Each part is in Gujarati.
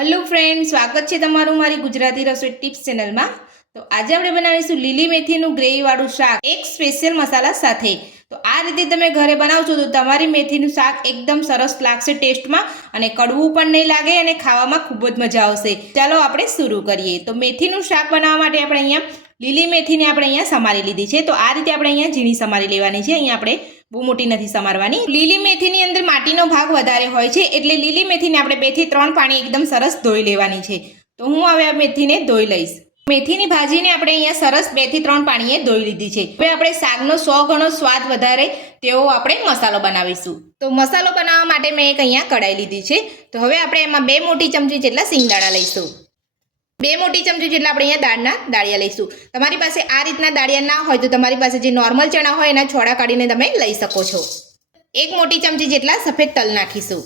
हेलो फ्रेंड्स, स्वागत है तमारू मारी गुजराती रसोई टिप्स चैनल में। तो आज આપણે બનાવીશું લીલી મેથીનું ગ્રેવી વાળું શાક એક સ્પેશિયલ મસાલા સાથે। તો આ રીતે તમે ઘરે બનાવશો તો તમારી મેથીનું શાક એકદમ સરસ લાગશે ટેસ્ટમાં અને કડવું પણ નહીં લાગે અને ખાવામાં ખૂબ જ મજા આવશે। ચાલો આપણે શરૂ કરીએ। તો મેથીનું શાક બનાવવા માટે આપણે અહીંયા લીલી મેથીને આપણે અહીંયા સમારી લીધી છે। તો આ રીતે આપણે અહીંયા ઝીણી સમારી લેવાની છે। અહીંયા આપણે બહુ મોટી નથી સમારવાની। લીલી મેથીની અંદર માટીનો ભાગ વધારે હોય છે એટલે લીલી મેથીને આપણે 2 થી 3 પાણી એકદમ સરસ ધોઈ લેવાની છે। તો હું હવે આ મેથીને ધોઈ લઈશ। મેથીની ભાજીને આપણે અહીંયા સરસ 2 થી 3 પાણીએ ધોઈ લીધી છે। હવે આપણે શાકનો 100 ગણો સ્વાદ વધારે તેવો આપણે મસાલો બનાવીશું। તો મસાલો બનાવવા માટે મેં એક અહીંયા કઢાઈ લીધી છે। તો હવે આપણે એમાં 2 મોટી ચમચી જેટલા સિંગદાણા લઈશું। 2 મોટી ચમચી જેટલા આપણે અહીંયા દાળના દાળિયા લઈશું। તમારી પાસે આ રીતના દાળિયા ના હોય તો તમારી પાસે જે નોર્મલ ચણા હોય એના છોડા કાઢીને તમે લઈ શકો છો। 1 મોટી ચમચી જેટલા સફેદ તલ નાખીશું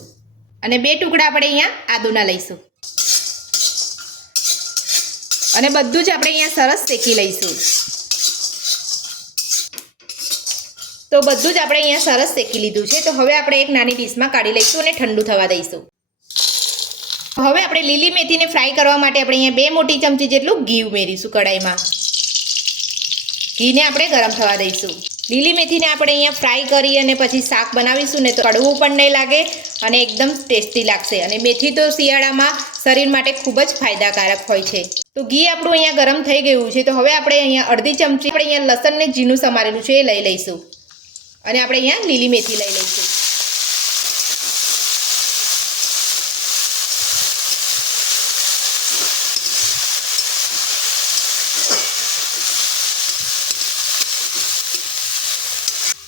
અને 2 ટુકડા આપણે અહીંયા આદુના લઈશું અને બધું જ આપણે અહીંયા સરસ શેકી લઈશું। તો બધું જ આપણે અહીંયા સરસ શેકી લીધું છે। તો હવે આપણે એક નાની ડીશમાં કાઢી લઈશું અને ઠંડુ થવા દઈશું। હવે આપણે લીલી મેથીને ફ્રાય કરવા માટે આપણે અહીંયા 2 મોટી ચમચી જેટલું ઘી ઉમેરીશું કઢાઈમાં। ઘીને આપણે ગરમ થવા દઈશું। લીલી મેથીને આપણે અહીંયા ફ્રાય કરી અને પછી શાક બનાવીશું ને તો કડવું પણ નહીં લાગે અને એકદમ ટેસ્ટી લાગશે। અને મેથી તો શિયાળામાં શરીર માટે ખૂબ જ ફાયદાકારક હોય છે। તો ઘી આપણું અહીંયા ગરમ થઈ ગયું છે। તો હવે આપણે અહીંયા અડધી ચમચી આપણે અહીંયા લસણને ઝીણું સમારેલું છે એ લઈ લઈશું અને આપણે અહીંયા લીલી મેથી લઈ લઈશું।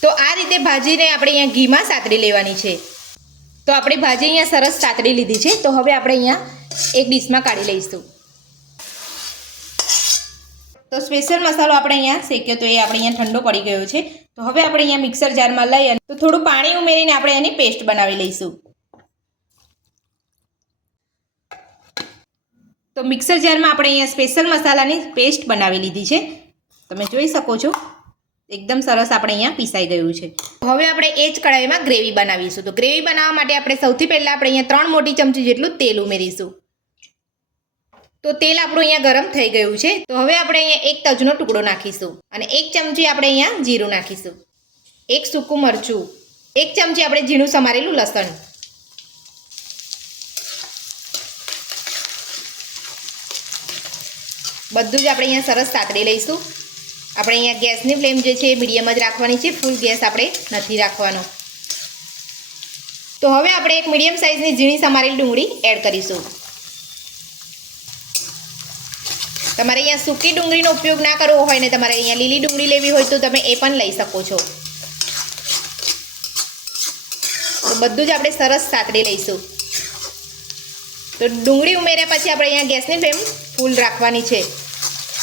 તો આ રીતે ભાજીને આપણે અહીંયા ઘીમાં સાતળી લેવાની છે। તો આપણી ભાજી અહીંયા સરસ સાતળી લીધી છે। તો હવે આપણે અહીંયા એક ડીશમાં કાઢી લઈશું। તો સ્પેશિયલ મસાલો આપણે અહીંયા શેક્યો તો એ આપણે અહીંયા ઠંડો પડી ગયો છે। તો હવે આપણે અહીંયા મિક્સર જારમાં લઈ અને તો થોડું પાણી ઉમેરીને આપણે એની પેસ્ટ બનાવી લઈશું। તો મિક્સર જારમાં આપણે અહીંયા સ્પેશિયલ મસાલાની પેસ્ટ બનાવી લીધી છે। તમે જોઈ શકો છો એકદમ સરસ આપણે અહીંયા પીસાઈ ગયું છે। હવે આપણે એ જ કઢાઈમાં ગ્રેવી બનાવીશું। તો ગ્રેવી બનાવવા માટે આપણે સૌથી પહેલાં આપણે અહીંયા 3 મોટી ચમચી જેટલું તેલ ઉમેરીશું। તો તેલ આપણું અહીંયા ગરમ થઈ ગયું છે। તો હવે આપણે અહીંયા એક તજનો ટુકડો નાખીશું અને 1 ચમચી આપણે અહીંયા જીરું નાખીશું, 1 સૂકું મરચું, 1 ચમચી આપણે ઝીણું સમારેલું લસણ, બધું જ આપણે અહીંયા સરસ સાતળી લઈશું। આપણે અહીંયા ગેસની ફ્લેમ જે છે એ મીડિયમ જ રાખવાની છે, ફૂલ ગેસ આપણે નથી રાખવાનો। તો હવે આપણે એક મીડિયમ સાઇઝની ઝીણી સમારેલી ડુંગળી એડ કરીશું। તમારે અહીંયા સૂકી ડુંગળીનો ઉપયોગ ના કરવો હોય ને તમારે અહીંયા લીલી ડુંગળી લેવી હોય તો તમે એ પણ લઈ શકો છો। તો બધું જ આપણે સરસ સાતળી લઈશું। તો ડુંગળી ઉમેર્યા પછી આપણે અહીંયા ગેસની ફ્લેમ ફૂલ રાખવાની છે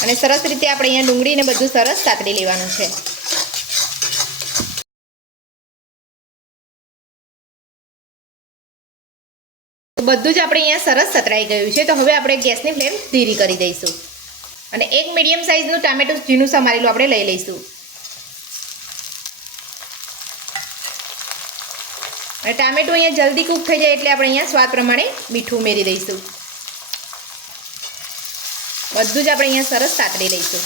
અને સરસ રીતે આપણે અહીંયા ડુંગળીને બધું સરસ સાતળી લેવાનું છે। તો બધું જ આપણે અહીંયા સરસ સતરાઈ ગયું છે। તો હવે આપણે ગેસની ફ્લેમ ધીરી કરી દઈશું અને એક મીડિયમ સાઇઝનું ટામેટું ઝીણું સમારેલું આપણે લઈ લઈશું અને ટામેટું અહીંયા જલ્દી કૂક થઈ જાય એટલે આપણે અહીંયા સ્વાદ પ્રમાણે મીઠું ઉમેરી દઈશું। બધું જ આપણે અહીંયા સરસ સાતળી લઈશું।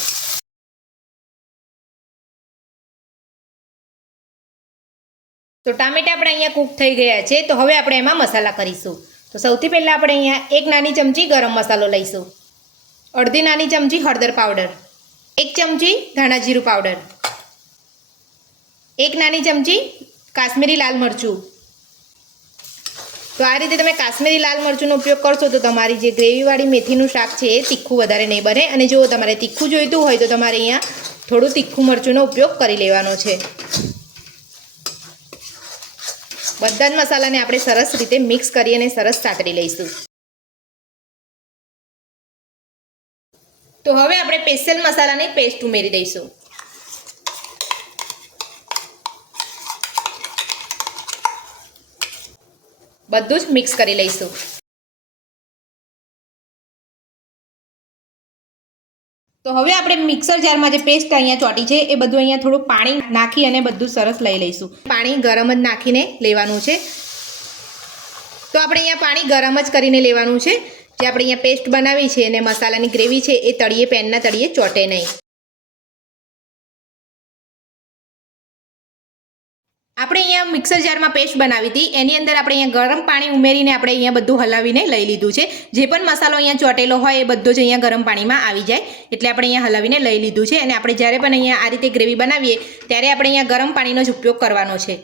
તો ટામેટા આપણે અહીંયા કૂક થઈ ગયા છે। તો હવે આપણે એમાં મસાલા કરીશું। તો સૌથી પહેલાં આપણે અહીંયા 1 નાની ચમચી ગરમ મસાલો લઈશું, અડધી નાની ચમચી હળદર પાવડર, 1 ચમચી ધાણા જીરું પાવડર, 1 નાની ચમચી કાશ્મીરી લાલ મરચું। તો આ રીતે તમે કાશ્મીરી લાલ મરચુંનો ઉપયોગ કરશો તો તમારી જે ગ્રેવીવાળી મેથીનું શાક છે એ તીખું વધારે નહીં બને। અને જો તમારે તીખું જોઈતું હોય તો તમારે અહીંયા થોડું તીખું મરચુંનો ઉપયોગ કરી લેવાનો છે। બધા જ મસાલાને આપણે સરસ રીતે મિક્સ કરી અને સરસ સાતળી લઈશું। તો હવે આપણે સ્પેશિયલ મસાલાની પેસ્ટ ઉમેરી દઈશું। બધું જ મિક્સ કરી લઈશું। તો હવે આપણે મિક્સર જારમાં જે પેસ્ટ અહીંયા ચોટી છે એ બધું અહીંયા થોડું પાણી નાખી અને બધું સરસ લઈ લઈશું। પાણી ગરમ જ નાખીને લેવાનું છે। તો આપણે અહીંયા પાણી ગરમ જ કરીને લેવાનું છે। જે આપણે અહીંયા પેસ્ટ બનાવી છે અને મસાલાની ગ્રેવી છે એ તળિયે પેનના તળિયે ચોંટે નહીં. આપણે અહીંયા મિક્સર જારમાં પેસ્ટ બનાવી હતી એની અંદર આપણે અહીંયા ગરમ પાણી ઉમેરીને આપણે અહીંયા બધું હલાવીને લઈ લીધું છે. જે પણ મસાલો અહીંયા ચોટેલો હોય એ બધો જ અહીંયા ગરમ પાણીમાં આવી જાય એટલે આપણે અહીંયા હલાવીને લઈ લીધું છે. અને આપણે જ્યારે પણ અહીંયા આ રીતે ગ્રેવી બનાવીએ ત્યારે આપણે અહીંયા ગરમ પાણીનો જ ઉપયોગ કરવાનો છે.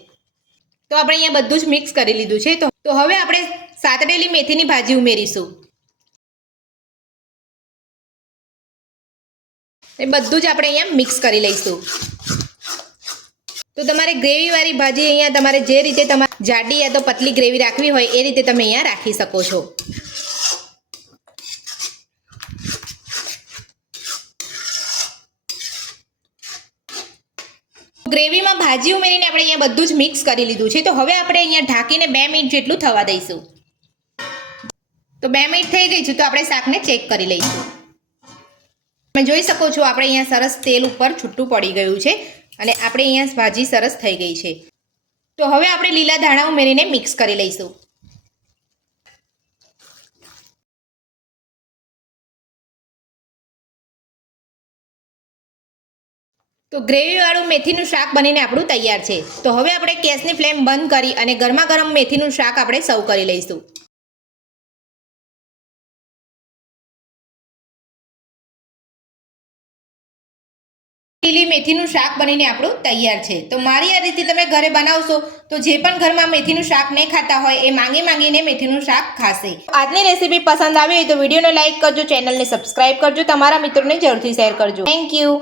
તો આપણે અહીંયા બધું જ મિક્સ કરી લીધું છે. તો હવે આપણે સાતડેલી મેથીની ભાજી ઉમેરીશું. એ બધું જ આપણે અહીંયા મિક્સ કરી લઈશું. તો તમારે ગ્રેવીવાળી ભાજી અહીંયા તમારે જે રીતે તમારે જાડી યા તો પતલી ગ્રેવી રાખવી હોય એ રીતે તમે અહીંયા રાખી શકો છો. ગ્રેવીમાં ભાજી ઉમેરીને આપણે અહીંયા બધું જ મિક્સ કરી લીધું છે. તો હવે આપણે અહીંયા ઢાંકીને 2 મિનિટ જેટલું થવા દઈશું. તો 2 મિનિટ થઈ ગઈ છે તો આપણે શાકને ચેક કરી લઈશું. તમે જોઈ શકો છો આપણે અહીંયા સરસ તેલ ઉપર છૂટું પડી ગયું છે અને આપણે અહીંયા ભાજી સરસ થઈ ગઈ છે. તો હવે આપણે લીલા ધાણા ઉમેરીને મિક્સ કરી લઈશું. તો ગ્રેવીવાળું મેથીનું શાક બનીને આપણું તૈયાર છે. તો હવે આપણે ગેસની ફ્લેમ બંધ કરી અને ગરમા ગરમ મેથીનું શાક આપણે સર્વ કરી લઈશું. લીલી મેથીનું શાક બનીને આપણું તૈયાર છે. તો મારી આ રીતે તમે ઘરે બનાવશો તો જે પણ ઘરમાં મેથીનું શાક નહીં ખાતા હોય એ માંગીને મેથીનું શાક ખાશે. આજની રેસીપી પસંદ આવી હોય તો વિડીયોને લાઈક કરજો, ચેનલને સબસ્ક્રાઈબ કરજો, તમારા મિત્રોને જરૂરથી શેર કરજો. Thank you.